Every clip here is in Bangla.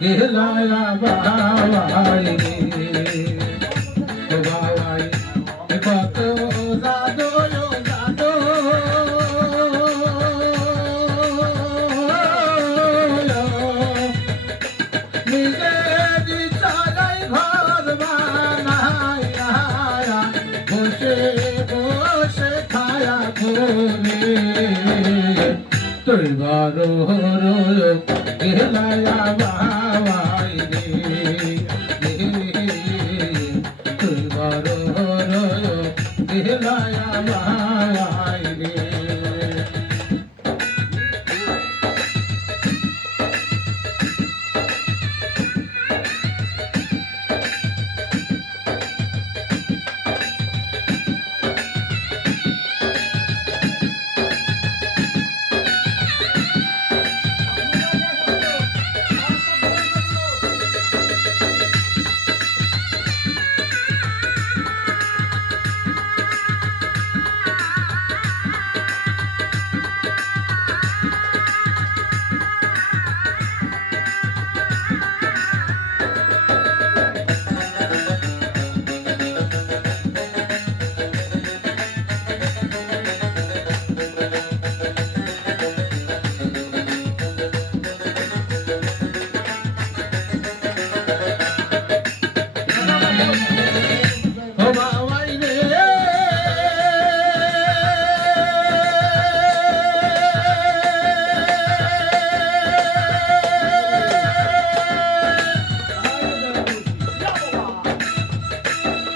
গেলায়া বাবাই বাবাই কত জাদো জাদো। নিজে চালাই ঘর বানায়া বসে বসে খায়া তুই বারো হরো গেলায়া বাবাই রে বারো হরো গেলায়া বাবাই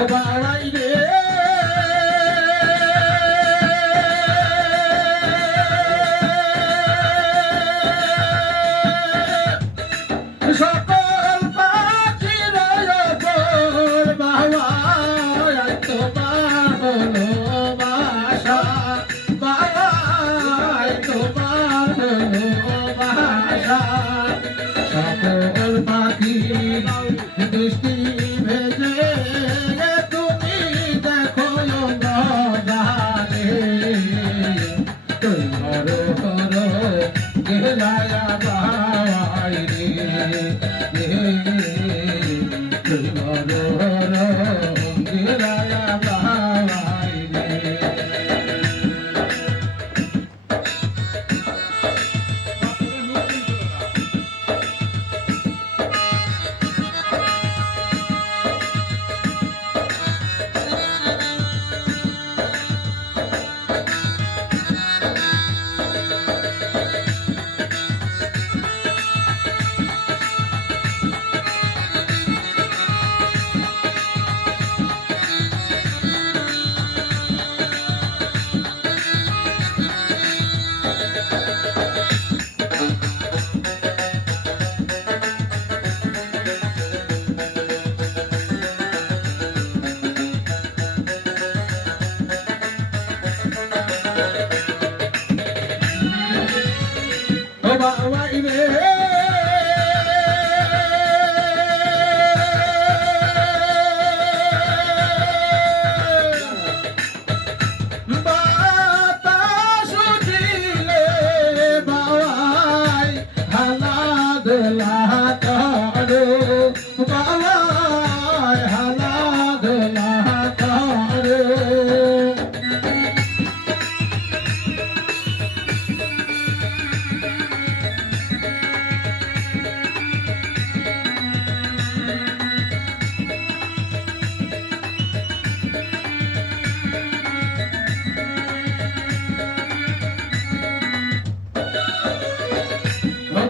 我把爱来 la la Música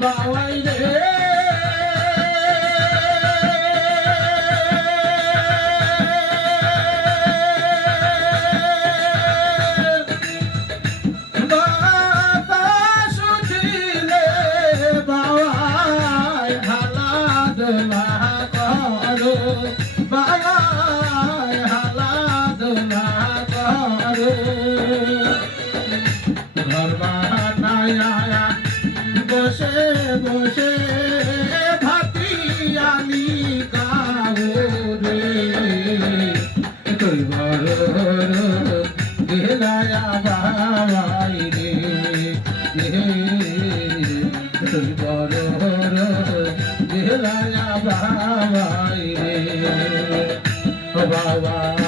বাবা ભજલાયા ભાવાઈ રે બાવા